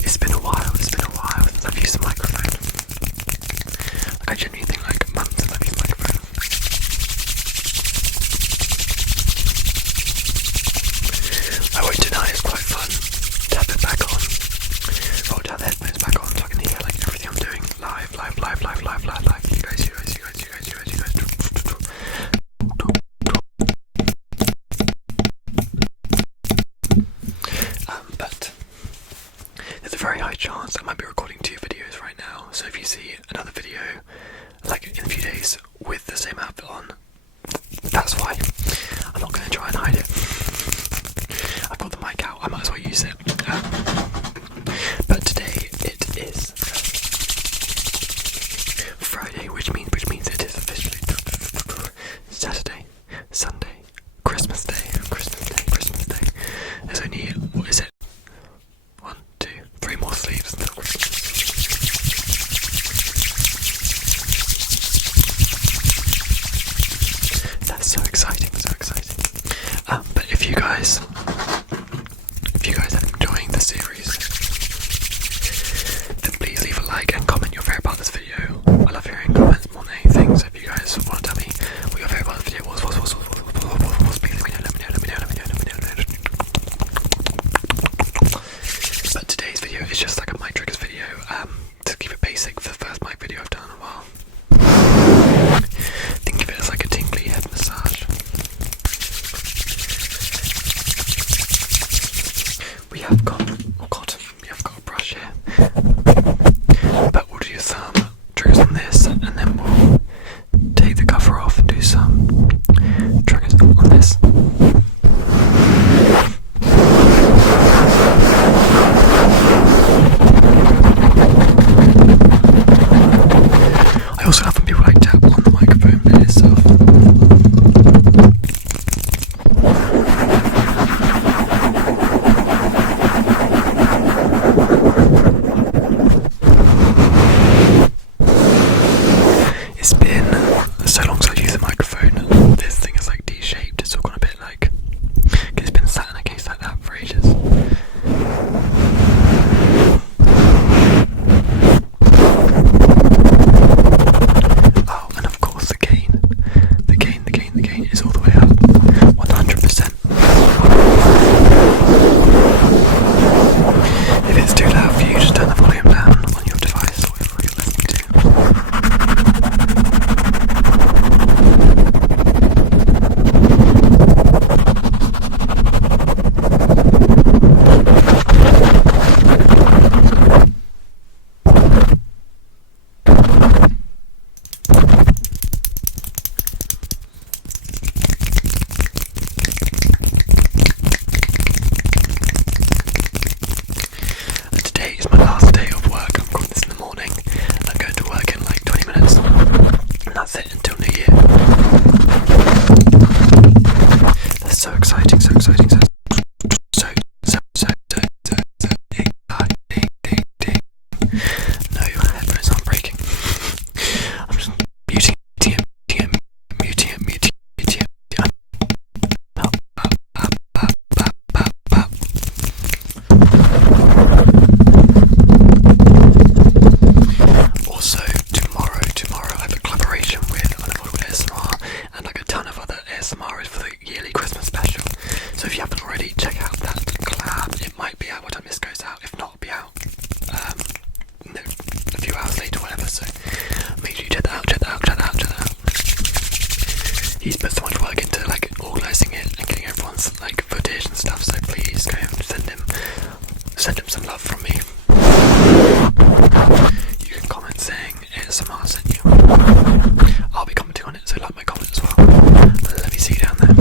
It's been a while since I've used a microphone. Like, I genuinely think like months since I've used a microphone. I won't deny it's quite fun to have it back on. Roll down the headphones back on so I can hear like everything I'm doing live. You guys. But there's a very high chance I might be recording 2 videos right now. So if you see another video like in a few days with the same outfit on, that's why. I'm not going to try and hide it. I've got the mic out, I might as well use it. But today it is Friday, which means it is officially Saturday, Sunday, Christmas Day. There's only, what is it? 1, 2, 3 more sleeps until Christmas. That's so exciting. But if you guys are enjoying the series, then please leave a like and comment your favourite part of this video. I love hearing comments more than anything, so if you guys want to tell me what your favourite part of the video was, please let me know. But today's video is just like a mic triggers video, to keep it basic for the first mic video I've done in a while. Think of it as like a tingly head massage. We have got a brush here, but we'll do some triggers on this, and then we'll take the cover off and do some triggers on this. I also have some people like tap on the microphone bit itself. It's been so long since I've used a microphone. This thing is like D-shaped. It's all gone a bit like, it's been sat in a case like that for ages. Oh, and of course the gain is all the way up, 100%. If it's too loud for you, just turn the volume down on your device or whatever you're listening to. Today is my last day of work. I'm recording this in the morning. I'm going to work in like 20 minutes. And that's it until New Year. That's so exciting. No, your headphones aren't breaking. I'm just muting it. Also, tomorrow I have a collaboration with Unavoidable ASMR and like a ton of other ASMRs for the yearly Christmas special. So if you haven't already, check out that collab. It might be out by the time this goes out. If not, it'll be out a few hours later, whatever. So make sure you check that out. He's put so much work into like organising it and getting everyone's like footage and stuff. So please go and send him some love from me. You can comment saying ASMR sent you. I'll be commenting on it, so like my comment as well. Let me see you down there.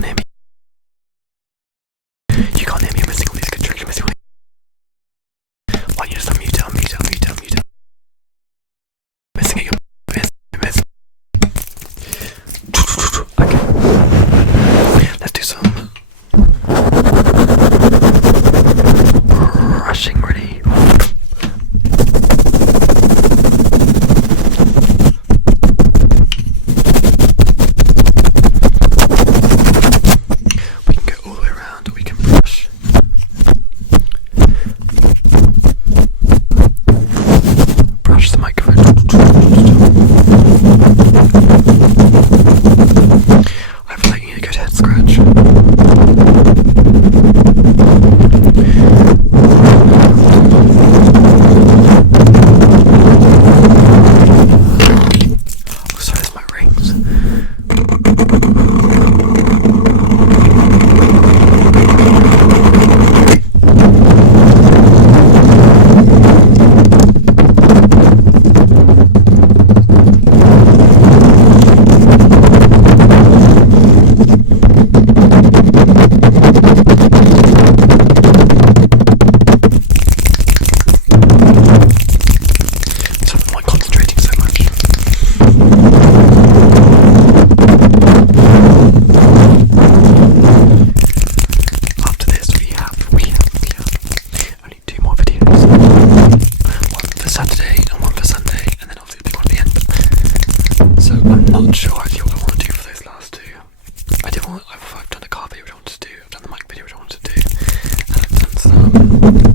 can't hear me. You can't hear me. I'm missing all these good tricks. You're missing all these. Why don't you just unmute it, unmute it, unmute it, unmute it. Missing it, you're missing. Okay. Let's do some brushing ready. We can go all the way around, we can brush. Brush the microphone. I feel like you need a good head scratch. Oh, sorry, that's my rings.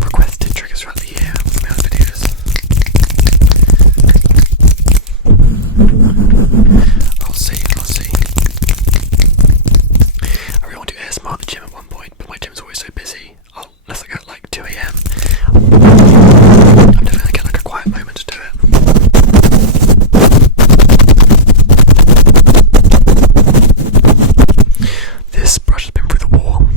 Requested triggers throughout the year from my other videos. I'll see. I really want to do ASMR at the gym at one point, but my gym's always so busy. Unless I go at like 2 AM. I'm definitely gonna get like a quiet moment to do it. This brush has been through the wall.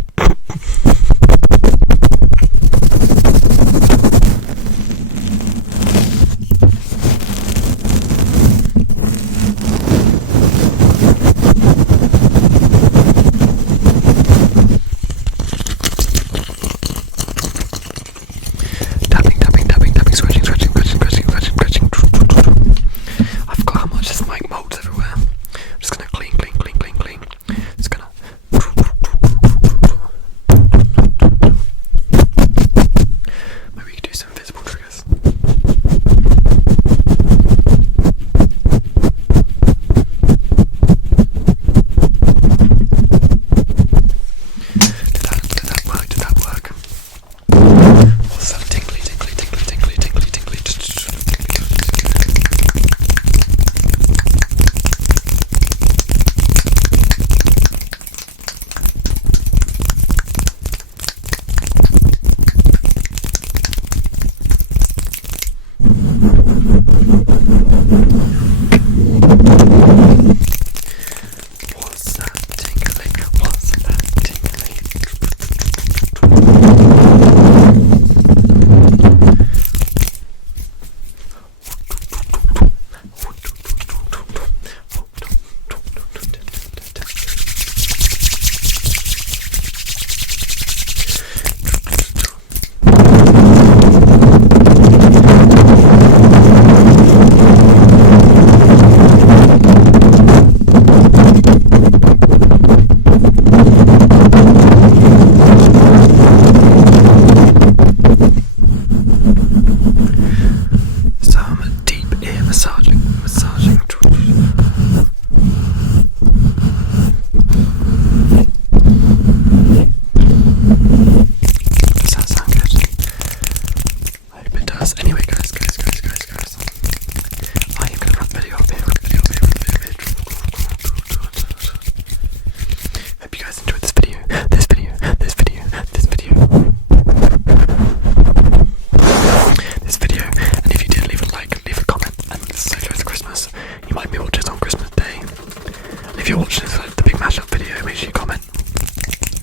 If you're watching this, like, the big mashup video, make sure you comment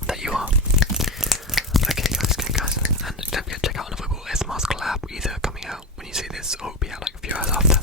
that you are. Okay guys, and don't forget to check out another ASMR's collab, either coming out when you see this or it'll be out like a few hours after.